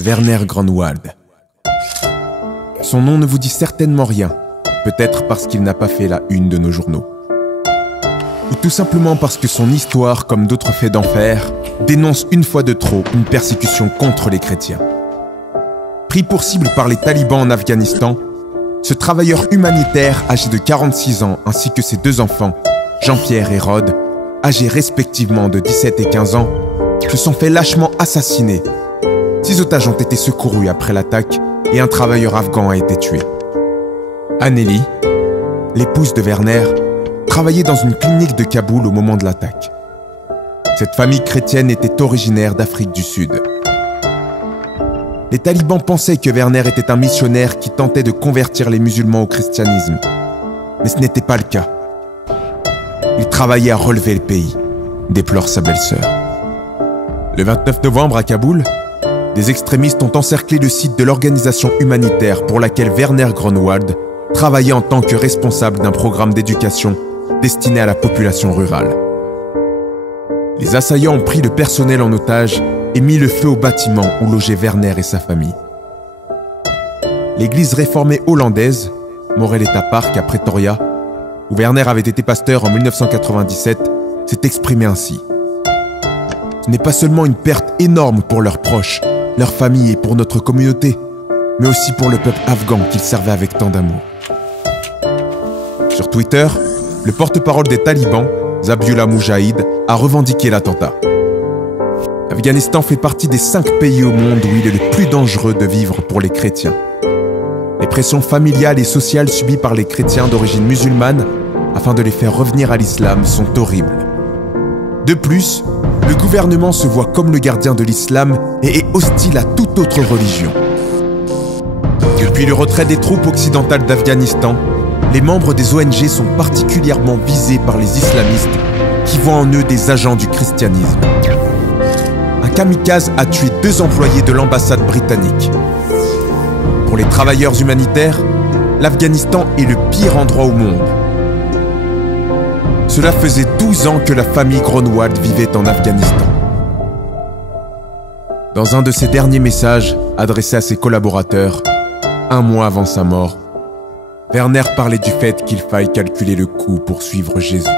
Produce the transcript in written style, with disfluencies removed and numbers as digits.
Werner Grunwald. Son nom ne vous dit certainement rien, peut-être parce qu'il n'a pas fait la une de nos journaux. Ou tout simplement parce que son histoire, comme d'autres faits d'enfer, dénonce une fois de trop une persécution contre les chrétiens. Pris pour cible par les talibans en Afghanistan, ce travailleur humanitaire âgé de 46 ans ainsi que ses deux enfants, Jean-Pierre et Rod, âgés respectivement de 17 et 15 ans, se sont fait lâchement assassiner. 6 otages ont été secourus après l'attaque et un travailleur afghan a été tué. Anneli, l'épouse de Werner, travaillait dans une clinique de Kaboul au moment de l'attaque. Cette famille chrétienne était originaire d'Afrique du Sud. Les talibans pensaient que Werner était un missionnaire qui tentait de convertir les musulmans au christianisme. Mais ce n'était pas le cas. Il travaillait à relever le pays, déplore sa belle-sœur. Le 29 novembre à Kaboul, des extrémistes ont encerclé le site de l'organisation humanitaire pour laquelle Werner Grunwald travaillait en tant que responsable d'un programme d'éducation destiné à la population rurale. Les assaillants ont pris le personnel en otage et mis le feu au bâtiment où logeaient Werner et sa famille. L'église réformée hollandaise, Moreletta Park à Pretoria, où Werner avait été pasteur en 1997, s'est exprimée ainsi. Ce n'est pas seulement une perte énorme pour leurs proches, leur famille et pour notre communauté, mais aussi pour le peuple afghan qu'ils servaient avec tant d'amour. Sur Twitter, le porte-parole des talibans, Zabiullah Mujahid, a revendiqué l'attentat. L'Afghanistan fait partie des 5 pays au monde où il est le plus dangereux de vivre pour les chrétiens. Les pressions familiales et sociales subies par les chrétiens d'origine musulmane afin de les faire revenir à l'islam sont horribles. De plus, le gouvernement se voit comme le gardien de l'islam et est hostile à toute autre religion. Depuis le retrait des troupes occidentales d'Afghanistan, les membres des ONG sont particulièrement visés par les islamistes qui voient en eux des agents du christianisme. Un kamikaze a tué 2 employés de l'ambassade britannique. Pour les travailleurs humanitaires, l'Afghanistan est le pire endroit au monde. Cela faisait 12 ans que la famille Grunwald vivait en Afghanistan. Dans un de ses derniers messages adressés à ses collaborateurs, 1 mois avant sa mort, Werner parlait du fait qu'il faille calculer le coût pour suivre Jésus.